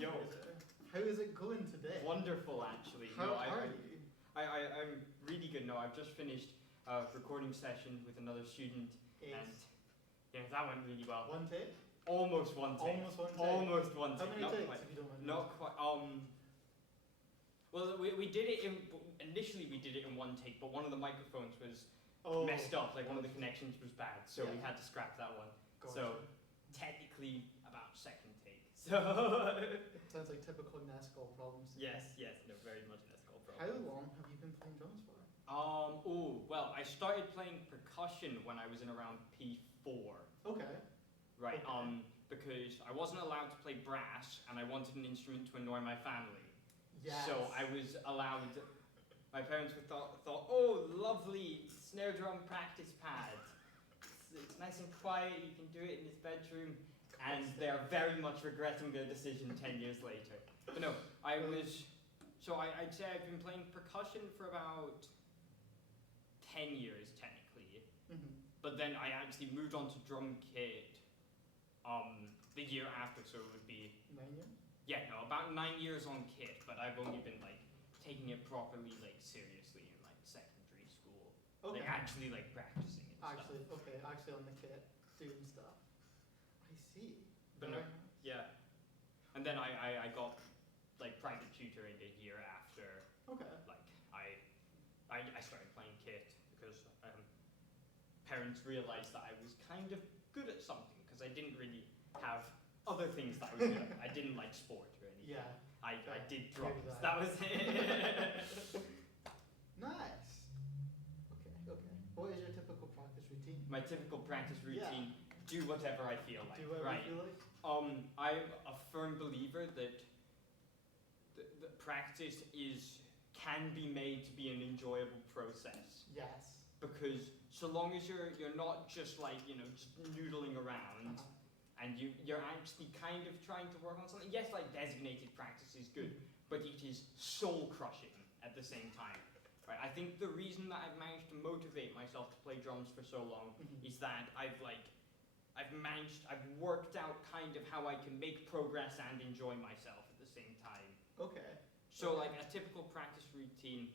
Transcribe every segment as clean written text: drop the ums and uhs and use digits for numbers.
Yo. Fraser. How is it going today? Wonderful, actually. How are you? I'm really good. No, I've just finished a recording session with another student, and yeah, that went really well. One take? Almost one take. Almost one take. Almost one How take. many Not takes, quite. if you don't mind? Not quite. Well, we did it initially we did it in one take, but one of the microphones was messed up. Like one of the connections was bad, so we had to scrap that one. Gotcha. So technically about second take. So It sounds like typical NASCAR problems. yes, no, very much an escort problem. How long have you been playing drums for? Well, I started playing percussion when I was in around P4. Okay. Right. Okay. Because I wasn't allowed to play brass, and I wanted an instrument to annoy my family. Yes. So I was allowed. My parents thought, oh, lovely snare drum practice pad. It's nice and quiet. You can do it in this bedroom. And they are very much regretting their decision 10 years later. But no, I'd say I've been playing percussion for about 10 years technically. Mm-hmm. But then I actually moved on to drum kit the year after, so it would be 9 years? yeah, no, about 9 years on kit, but I've only been like taking it properly, like seriously in like secondary school. Okay. Like actually like practicing and stuff. Actually on the kit, doing stuff. I see. But no, Very nice. yeah. And then I got like private tutoring a year after. Okay. Like I started playing kit because parents realized that I was kind of good at something because I didn't really have other things that I was good at. I didn't like sport or anything. Yeah. I did Maybe drums. that. That was it. Nice. Okay. What is your typical practice routine? My typical practice routine, do whatever I feel like. Do whatever right. you feel like? I'm a firm believer that the practice can be made to be an enjoyable process. Yes. Because so long as you're not just like, just noodling around, and you're actually kind of trying to work on something. Yes, like designated practice is good, but it is soul crushing at the same time. Right? I think the reason that I've managed to motivate myself to play drums for so long is that I've worked out kind of how I can make progress and enjoy myself at the same time. Okay. So like a typical practice routine,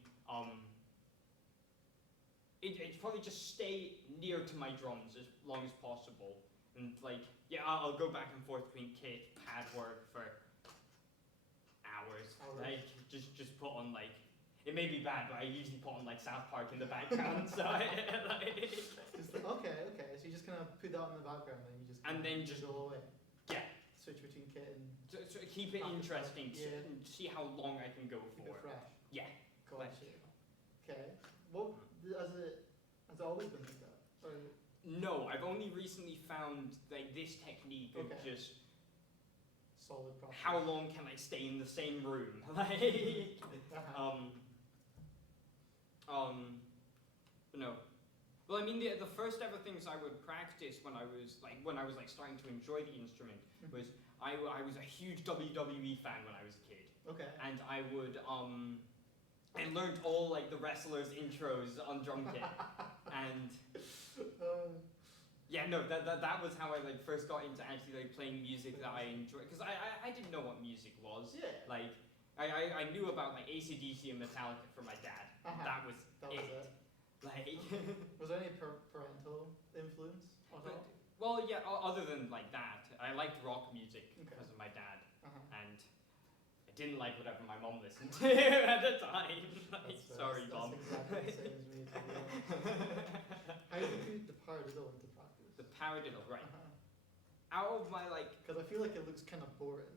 it's probably just stay near to my drums as long as possible. And like, yeah, I'll go back and forth between kit, pad work for hours. Like, just put on like, it may be bad, but I usually put on like South Park in the background. So Okay. So you just kind of put that on the background, and you just go away. Yeah. Switch between kit and So keep it interesting. And see how long I can go keep for. it fresh. Yeah. Gotcha. Okay. What has it always been like that? Or No, I've only recently found like this technique of just solid practice. how long can I stay in the same room? No. Well, I mean, the first ever things I would practice when I was starting to enjoy the instrument was I was a huge WWE fan when I was a kid. Okay. And I would I learned all like the wrestlers' intros on drum kit, and yeah, no, that was how I like first got into actually like playing music that I enjoyed, because I didn't know what music was. Yeah. Like I knew about like AC/DC and Metallica from my dad. That was it. Like was there any parental influence at all? well, yeah. Other than like that, I liked rock music because of my dad, and I didn't like whatever my mom listened to at the time. Sorry, Mom. That's exactly the same as me. To be honest. How do you put the paradiddle into practice? The paradiddle, right? Out of my like, because I feel like it looks kind of boring.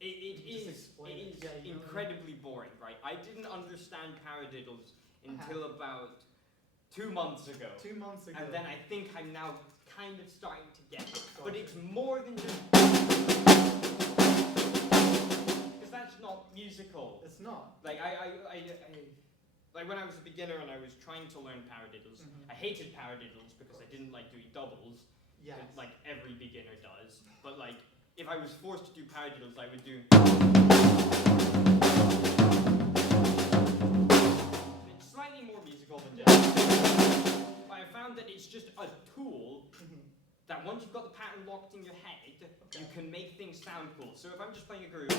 It is incredibly boring, right? I didn't understand paradiddles until about 2 months ago. 2 months ago. And then I think I'm now kind of starting to get it. Gotcha. But it's more than just... Because that's not musical. It's not. Like, like when I was a beginner and I was trying to learn paradiddles, I hated paradiddles because I didn't like doing doubles. Yes. Like every beginner does. But like, if I was forced to do paradiddles, I would do... It's slightly more musical than just... But I found that it's just a tool that once you've got the pattern locked in your head, you can make things sound cool. So if I'm just playing a groove, if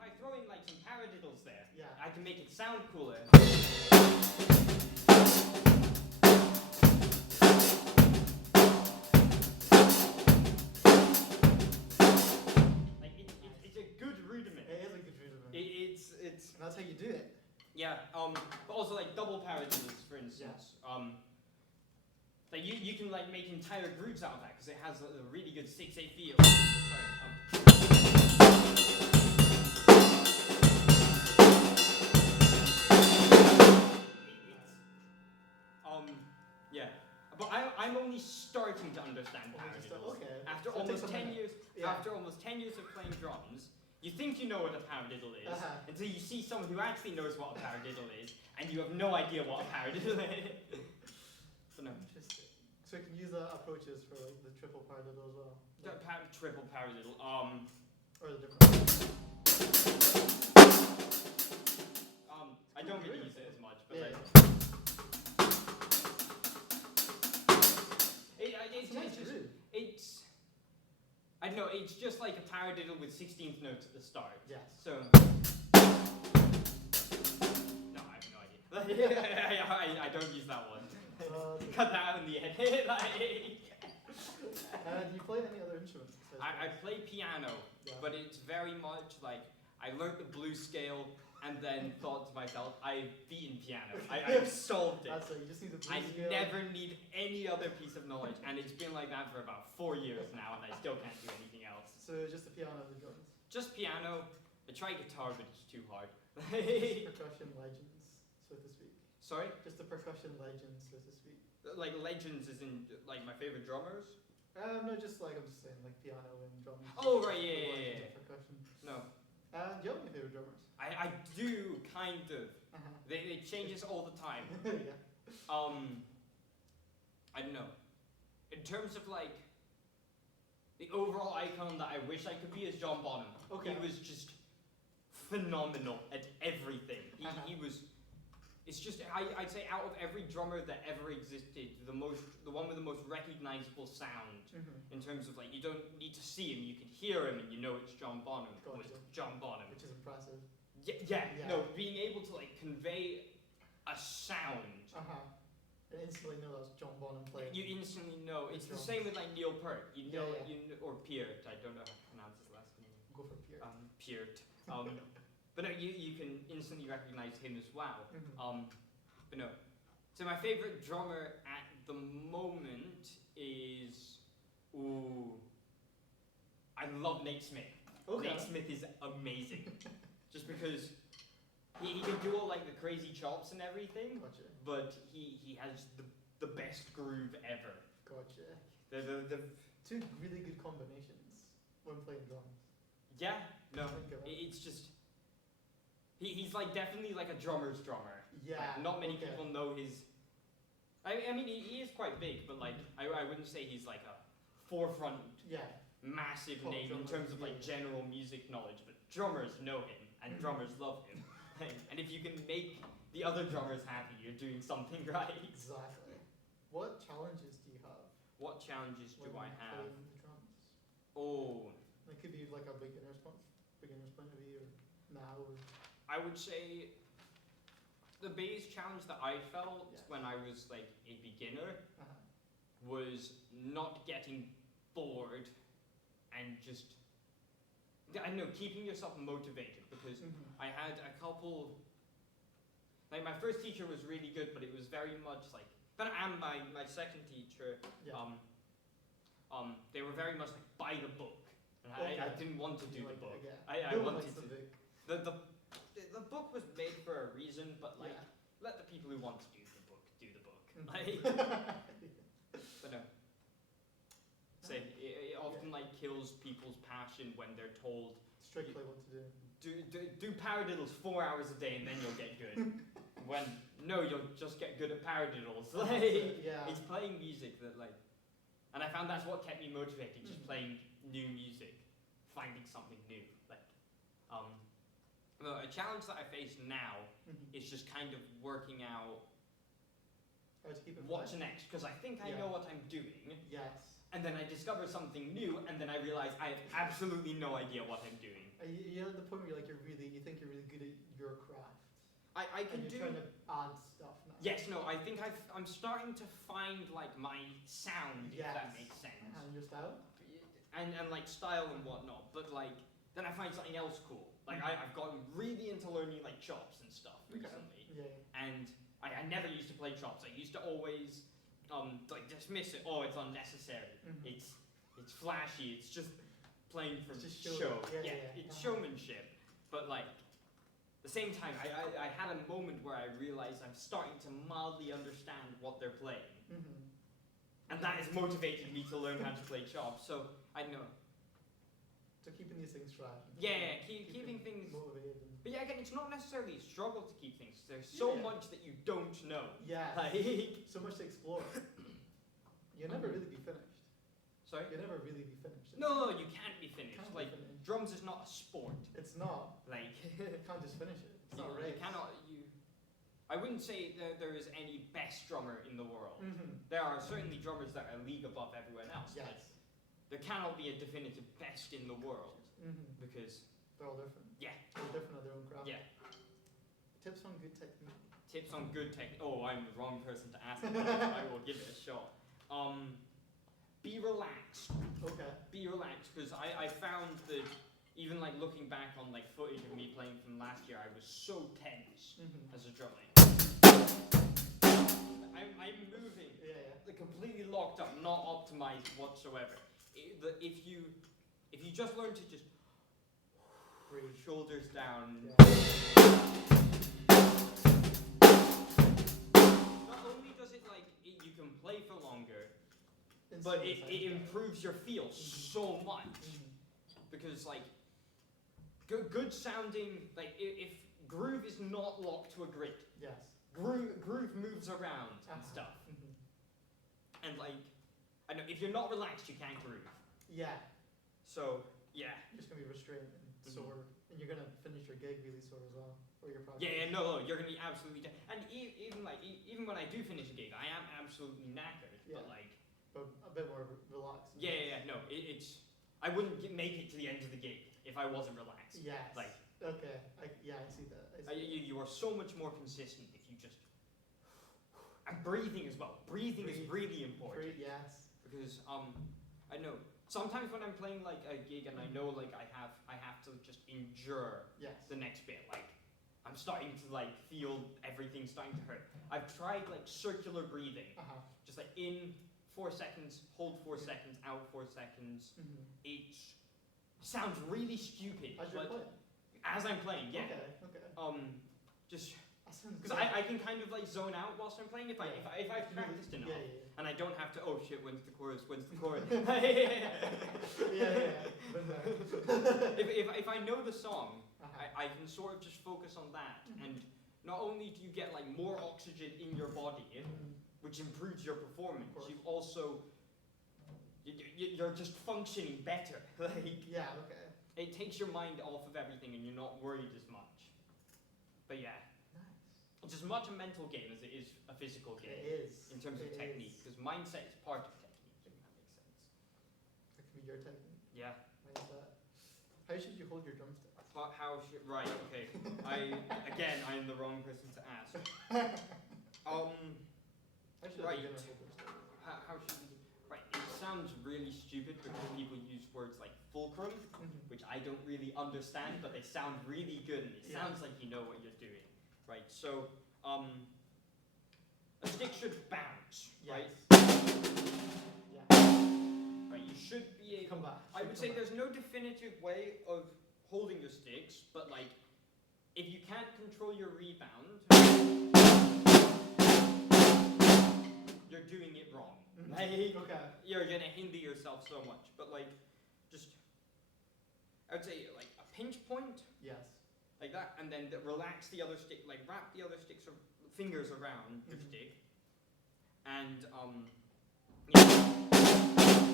I throw in like some paradiddles there, I can make it sound cooler. It's a good rudiment. It is a good rudiment. It's And that's how you do it. Yeah, but also like double paradiddles, for instance. Like you can like make entire grooves out of that because it has a really good 6/8 feel. Yeah. But I'm only starting to understand paradiddles. Okay. After So almost 10 years, Yeah. after almost 10 years of playing drums, you think you know what a paradiddle is until you see someone who actually knows what a paradiddle is, and you have no idea what a paradiddle is. So no. Interesting. So you can use approaches for like the triple paradiddle as well. Triple paradiddle. Or the different. I don't really use it as much, but like. It's I don't know, it's just like a paradiddle with 16th notes at the start. Yes. So no, I have no idea. I don't use that one. Cut that out in the edit. Do you play any other instruments? I play piano, but it's very much like I learned the blues scale and then thought to myself, I've beaten piano. I've solved it. That's it, you just need the blues I scale. never need any other piece of knowledge, and it's been like that for about 4 years now, and I still can't do anything else. So just the piano and the drums? Just piano. I try guitar, but it's too hard. Percussion legends, so to speak. Sorry? Just the percussion legends, so to speak. Like legends is in like my favorite drummers? No, just like I'm just saying, like piano and drums. Oh right, yeah. Percussion. No. Do you have any favorite drummers? I do kind of. They changes all the time. Yeah. I don't know. In terms of like the overall icon that I wish I could be is John Bonham. Okay. He was just phenomenal at everything. He was. It's just I'd say out of every drummer that ever existed, the one with the most recognizable sound. In terms of like you don't need to see him, you can hear him and you know it's John Bonham. Gotcha. Was John Bonham. Which is impressive. Yeah. No, being able to like convey a sound. And instantly know that's John Bonham playing. You instantly know. It's the same with like Neil Peart. You know, or Peart. I don't know how to pronounce his last name. Go for Peart. Peart. But no, you can instantly recognize him as well. But no. So my favorite drummer at the moment is I love Nate Smith. Okay. Nate Smith is amazing. Just because he can do all like the crazy chops and everything. Gotcha. But he has the best groove ever. Gotcha. The two really good combinations when playing drums. Yeah, no, it's just he's like definitely like a drummer's drummer. Yeah. Like, not many people know his. I mean he is quite big, but like I wouldn't say he's like a forefront massive Top name in terms of like general music knowledge. But drummers know him and drummers love him. And if you can make the other drummers happy, you're doing something right. Exactly. What challenges do you have? What challenges do I have? Playing the drums? Oh. It could be like a beginner's point of view, or now, or. I would say the biggest challenge that I felt when I was like a beginner was not getting bored and just, I don't know, keeping yourself motivated, because I had a couple, like my first teacher was really good, but it was very much like, and my second teacher, they were very much like by the book, and I didn't want to do the book. I wanted to. The book was made for a reason, but like, let the people who want to do the book do the book. Like, but no. Say it often like kills people's passion when they're told strictly what to do. Do paradiddles 4 hours a day and then you'll get good. When no, you'll just get good at paradiddles. Like, it's playing music that like, and I found that's what kept me motivated. Just playing new music, finding something new. Like, a challenge that I face now is just kind of working out Or to keep it what's fresh? next, because I think I Yeah. know what I'm doing, Yes. and then I discover something new, and then I realize I have absolutely no idea what I'm doing. You're at the point where you think you're really good at your craft. I can And do. you're trying to add stuff now. Yes, no, I think I'm starting to find like my sound, if that Yes. makes sense, And your style? and like style and whatnot. But like then I find something else cool. Like I've gotten really into learning like chops and stuff recently, Yeah. and I never used to play chops. I used to always like dismiss it. Oh, it's unnecessary. Mhm. It's flashy. It's just playing for It's just show. show. Yeah. It's Uh-huh. showmanship. But like. At the same time, I had a moment where I realized I'm starting to mildly understand what they're playing. Mm-hmm. And that has motivated me to learn how to play chops. So, I don't know. So keeping these things fresh. Yeah, keeping things... motivated. And But yeah, again, it's not necessarily a struggle to keep things. There's so Yeah. much that you don't know. yeah. Like... So much to explore. You'll never really be finished. Sorry? You'll never really be finished. No, you can't be finished. Can't Like, be finished. drums is not a sport. It's not. Like... You can't just finish it. It's not a you race. cannot... I wouldn't say there is any best drummer in the world. Mm-hmm. There are certainly drummers that are a league above everyone else. but Yes. there cannot be a definitive best in the world Mm-hmm. because They're all different. Yeah. They're different at their own craft. yeah, Tips on good technique. tips on good technique. Oh, I'm the wrong person to ask. I will give it a shot. Be relaxed. Okay. Be relaxed because I found that even like looking back on like footage of me playing from last year, I was so tense Mm-hmm. as a drummer. I'm moving. Yeah. They're completely locked up, not optimized whatsoever. If you just learn to just Breathe. shoulders down. Yeah. Not only does it like you can play for longer, Instantly but it sounds better. improves your feel so much Mhm. because like good sounding like if groove is not locked to a grid, Yes. groove moves around and Uh-huh. stuff, Mhm. and like I know if you're not relaxed you can't groove. Yeah. So yeah. You're just gonna be restrained and Mhm. sore, and you're gonna finish your gig really sore as well, or your practice. Yeah, no, you're gonna be absolutely and even when I do finish a gig, I am absolutely knackered. Yeah. But like, But a bit more relaxed. no, it's I wouldn't make it to the end of the gig if I wasn't relaxed. Yes. Like, Okay. I see that. I see you are so much more consistent if you just and breathing as well. Breathing is Breathe. really important Great, yes. because I know sometimes when I'm playing like a gig and I know like I have to just endure Yes. the next bit. Like I'm starting to like feel everything starting to hurt. I've tried like circular breathing, Uh-huh. just like in 4 seconds, hold 4 seconds, out 4 seconds. Mm-hmm. It sounds really stupid, As you're but playing. as I'm playing, yeah. Okay. Just That sounds because good. I can kind of like zone out whilst I'm playing if I've practiced enough, Yeah. and I don't have to. Oh shit! When's the chorus? When's the chorus? Yeah. But, if I know the song, uh-huh. I can sort of just focus on that, Mhm. and not only do you get like more oxygen in your body, Mhm. which improves your performance, course. you also you're just functioning better. Like Yeah. Okay. it takes your mind off of everything, and you're not worried as much. But yeah, Nice. it's as much a mental game as it is a physical game It is. in terms of It technique, is. because mindset is part of technique. If that makes sense. That could be your technique. Yeah. Mindset. How should you hold your drumstick? How should right? Okay. I am the wrong person to ask. How should Right. a beginner hold their stick? How should we? Right. It sounds really stupid because people use words like fulcrum, Mhm. which I don't really understand, but they sound really good and it Yeah. sounds like you know what you're doing. Right. So a stick should bounce. Right. Yeah. Right. You should be able. Come back. I would say there's no definitive way of holding your sticks, but like, if you can't control your rebound, you're doing it wrong. Mhm. Like, Okay. you're gonna hinder yourself so much. But like, just, I would say like a pinch point, Yes. like that, and then relax the other stick, like wrap the other fingers around your Mhm. stick, and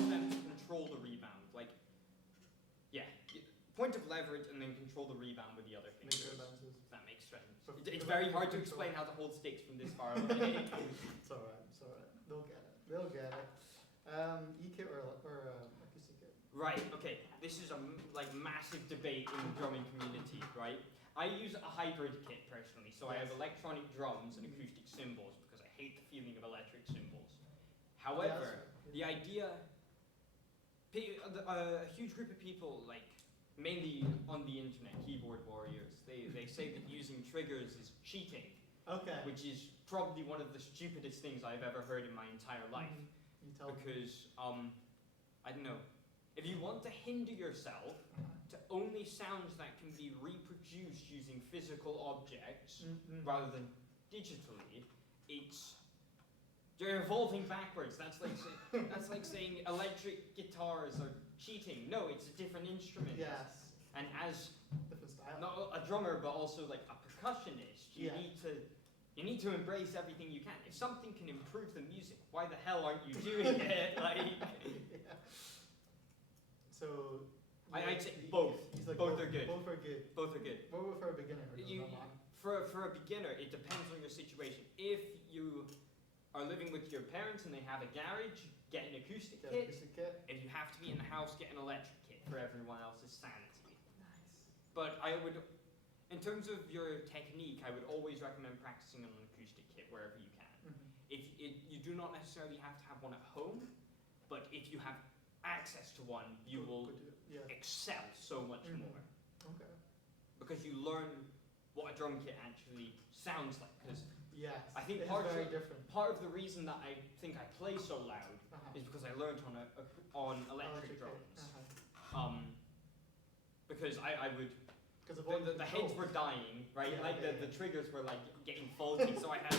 them to control the rebound. Like, yeah, point point of leverage and then control the rebound with the other Make fingers. sure it bounces. That makes sense. For- It's for- very for hard to control. explain how to hold sticks from this far away. It's alright, it's alright. They'll get it. They'll get it. E-kit or acoustic kit? Right, okay. This is a massive debate in the drumming community, right? I use a hybrid kit personally, so I have Yes. electronic drums and acoustic cymbals because I hate the feeling of electric cymbals. However, the idea, a huge group of people, like mainly on the internet, keyboard warriors, they say that using triggers is cheating, Okay. which is probably one of the stupidest things I've ever heard in my entire life. You tell me. Because, I don't know, if you want to hinder yourself to only sounds that can be reproduced using physical objects rather than digitally, you're evolving backwards. That's like saying electric guitars are cheating. No, it's a different instrument. Yes. And as Different style. not a drummer but also like a percussionist, you need to embrace everything you can. If something can improve the music, why the hell aren't you doing it? Like, Yeah. So. I'd say both. He's like, Both are good. Both are good. Both are good. What for a beginner? For a beginner, it depends on your situation. If you are living with your parents and they have a garage, get an acoustic Get kit. acoustic kit. If you have to be in the house, get an electric kit for everyone else's sanity. Nice. But I would, in terms of your technique, I would always recommend practicing on an acoustic kit wherever you can. You do not necessarily have to have one at home, but if you have access to one, you will excel so much more. Okay. Because you learn what a drum kit actually sounds like. Because Yes. I think it's part very different. of the reason that I think I play so loud is because I learned on electric drums. Because I would, Because of the heads were dying, right? Yeah, like yeah, the yeah. triggers were like getting faulty, so I had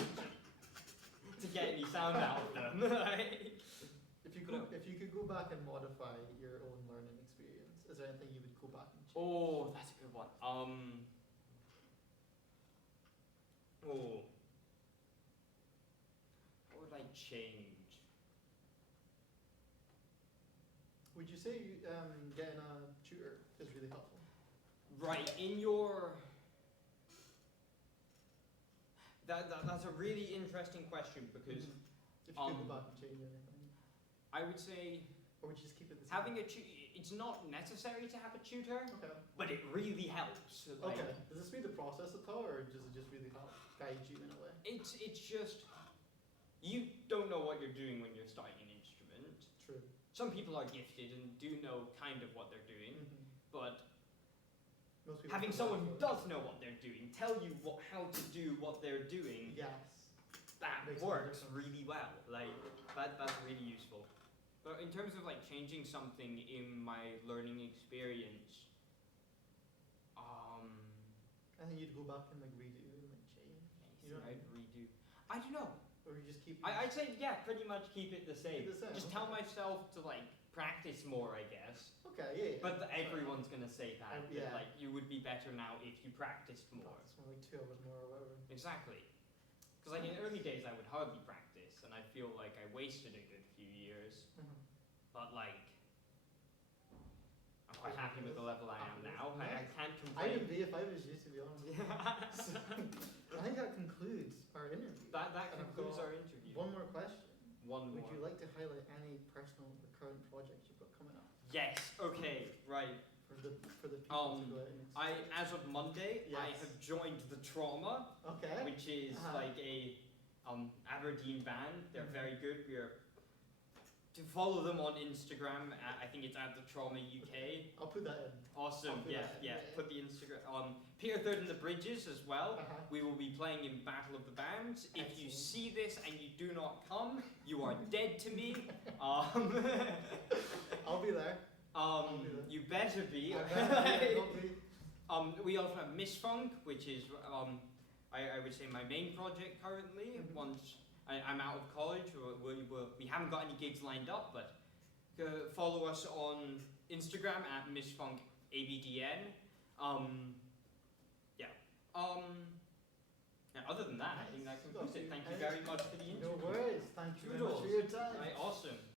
to get any sound out of them. If you could go back and modify your own learning experience, is there anything you would go back and change? Oh, that's a good one. What would I change? Would you say getting a tutor is really helpful? Right, in your... That's a really interesting question because If you could go back and change anything. I would say Or would you just keep it the same? having it's not necessary to have a tutor, Okay. but it really helps. Like, Okay. Does it speed the process at all, or does it just really help guide you in a way? It's just, you don't know what you're doing when you're starting an instrument. True. Some people are gifted and do know kind of what they're doing, but Most people having don't someone who know. does know what they're doing, tell you how to do what they're doing, Yes. that Makes a works difference. really well. Like, that's really useful. But in terms of like changing something in my learning experience, I think you'd go back and like redo and like change. You know what I I'd mean? redo. I don't know. Or you just keep. I'd say, yeah, pretty much keep it the same. Keep it the same, Just okay. tell myself to like practice more, I guess. Okay. Yeah. But Fair everyone's gonna say that. Yeah. That, like, you would be better now if you practiced enough. more. It's more like 2 hours more or whatever. Exactly. Because like in early days, I would hardly practice, and I feel like I wasted a good few years. But like, I'm quite happy with the level I am now. I can't I complain. would be if I was you, to be honest. I think that concludes our interview. That And I've concludes got our interview. One more question. One Would more. you like to highlight any personal or current projects you've got coming up Yes. Okay. Right. for the people to go out and As of Monday, I Yes. have joined the Trauma, Okay. which is like a Aberdeen band. They're very good. To follow them on Instagram, I think it's at the Trauma UK. I'll put that in. Awesome. I'll put Yeah, that in, yeah. yeah. Put the Instagram. Peter Third and the Bridges as well. Uh-huh. We will be playing in Battle of the Bands. If you Excellent. see this and you do not come, you are dead to me. I'll be there. be there. You better be. I'll be. We also have Miss Funk, which is I would say my main project currently. Once I'm out of college, we haven't got any gigs lined up, but follow us on Instagram at Miss Funk ABDN. Other than that, I think that concludes it. Thank you very much for the interview. No worries. Thank you very much Toodles. for your time. Right, awesome.